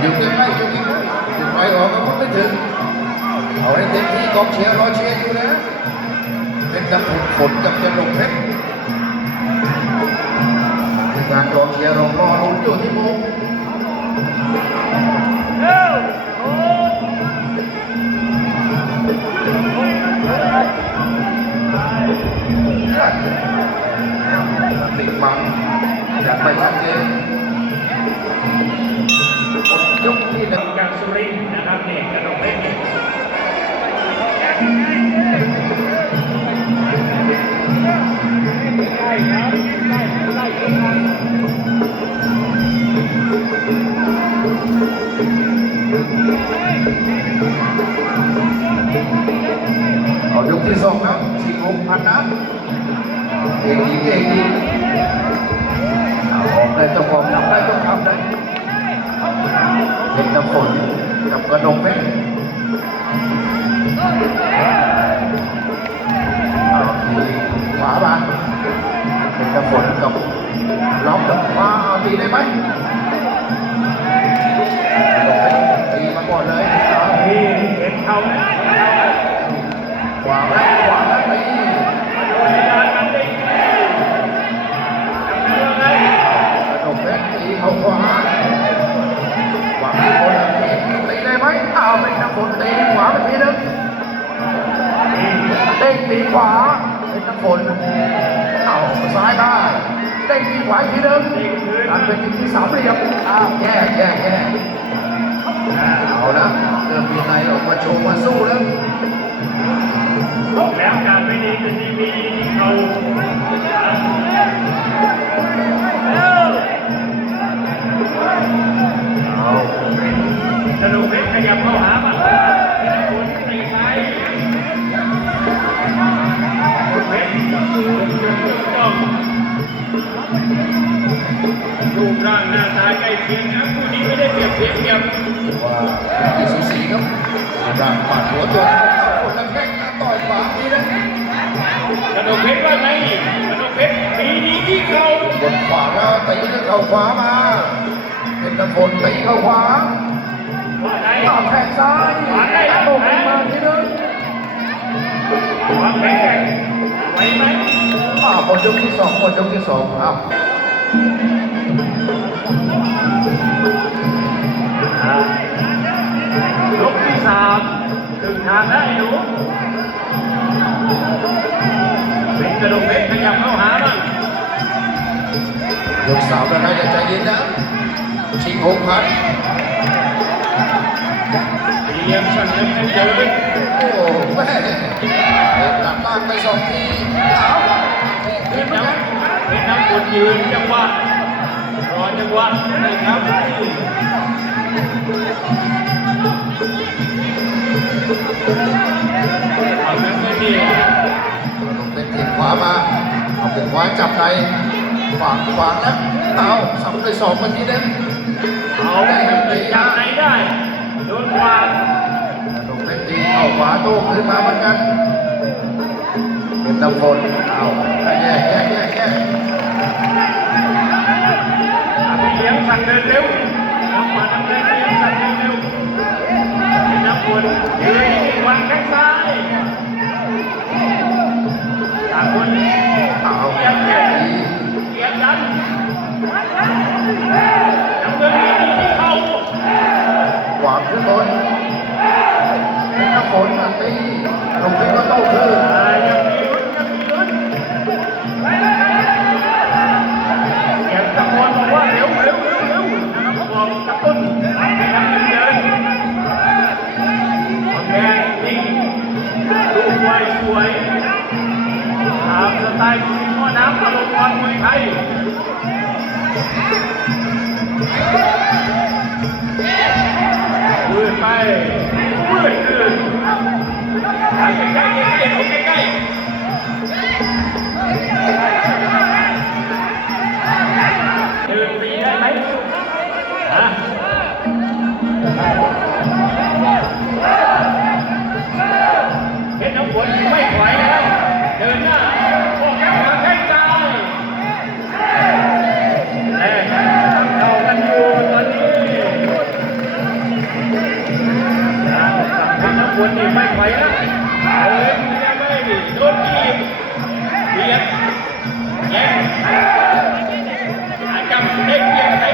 อยู่ใกล้ๆอยู่ใกล้ๆถึงไปออกก็ไม่ถึงเอาให้เต็มที่กองเชียร์รอเชียร์อยู่นะเป็นดับผลกับจะลงเพชรการกองเชียร์รอรอลุ้นอยู่ที่มุม รินทร์นะครับนี่กระดกเพชรเอายกที่สองแล้วสี่หกพันนะเอกดีเอกดีเอาออกได้ต้องออกทำได้ต้องทำได้ เด็กน้ำฝนกับกระดงเพชรเอาทีขวาบานเด็กน้ำฝนกับล็อกกับขวาเอาตีได้ไหม ด้งตีขวาเป็นน้ำฝนเอาซ้ายมาเด้งตีขวาอีกทีนึงการเป็นทีมที่สามเหลี่ยมอ้าวแย่แย่แย่เอาละเริ่มมีในออกมาโชว์มาสู้แล้วบแล้วการไม่ดีจะดีมีดีที่เขาเอากระดกเพชรขยับเข้าหามันค รต้องรูปร่างหน้าตาใกล้เคียงนะคู่นี้ไม่ได้เปรียบเทียบกันว่าเป็นที่สูสีครับร่างปาดหัวตัวคนละแข้งต่อยขวาทีนึงกระดกเพชรว่าไงกระดกเพชรมีดีที่เขาบนขวาแล้วตีด้วยเข่าขวามา เป็นตะพลตีเข้าขวาว่าไงต่อแข้งซ้ายตกลงมาทีนึงวางแผน ไหวไหมอ่าหมดยกที่สองหมดยกที่สองอ้าวยกที่สามถึงทางได้หนูเป็นกระดกเพชรขยับเข้าหาบ้างยกสามแล้วนะอย่าใจเย็นนะชิงหกพัน เตรียมสั่นเดินเดินโอ้โหแม่เอ็ตัดล่างไปสองทีเอาเป็นน้ำเป็นน้ำกดยืนจังหวะรอจังหวะนะครับเอาเงินไม่ดีเป็นเทีมขวามาเอาเป็นขวาจับในขวางขวางแล้วเอาสำไปสองมาทีนึงเอาไปจับไหน ขวาโต้ขึ้นมาเหมือนกัน เป็นตะพลเอาแย่แย่แย่แย่เอาไปเลี้ยงสั่งเดินเร็วนำมาทำเดินเลี้ยงสั่งเดินเร็วเป็นนักบวชยืนนิ่งวางแข้งซ้ายต่างคน ลงเป็นก็โต้คืนอ่ายังมีลุ้นตะโกนบอกว่าเร็วเร็วเร็วเร็วบอกกระตุ้นให้น้ำเงินเดินโอเคนิ่งดูไวสวยตามสไตล์คุณพ่อน้ำตลกบอลมวยไทยยืดไปยืดยืด ใกล้ I can take your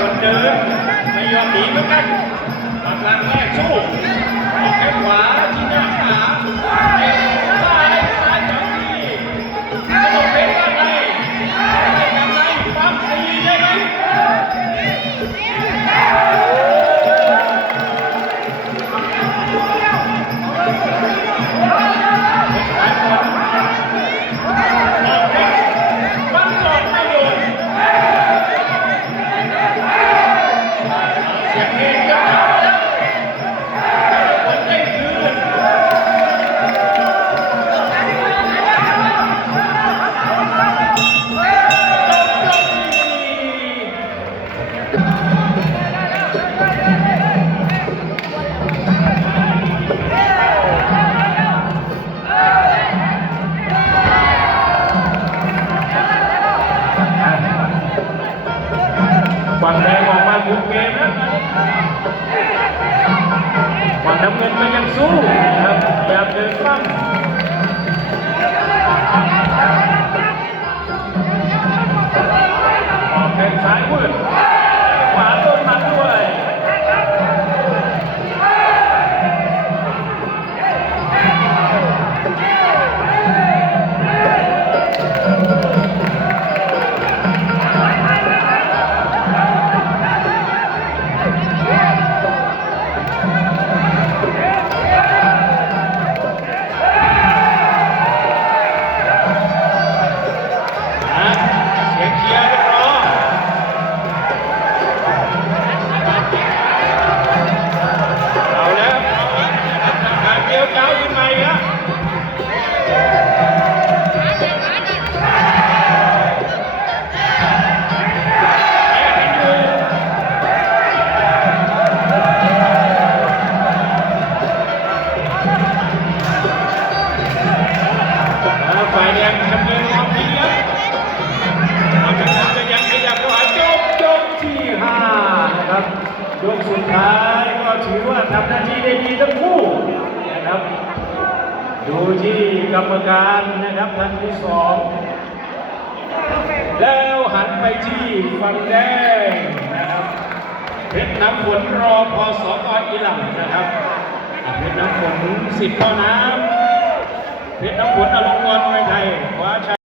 คนเดินไม่ยอมหนีเหมือนกันกำลังแรกสู้ออกแข้งขวาที่หน้าขา ยกสุดท้ายก็ถือว่าทำหน้าที่ได้ดีทั้งคู่นะครับ ดูที่กรรมการนะครับท่านที่สองแล้วหันไปที่ฝั่งแดงนะครับเพชรน้ำฝนรอพอสกอิหลังนะครับเพชรน้ำฝนสิบพ่อน้ำเพชรน้ำฝนอลงกรณ์มวไทยคว้าชัย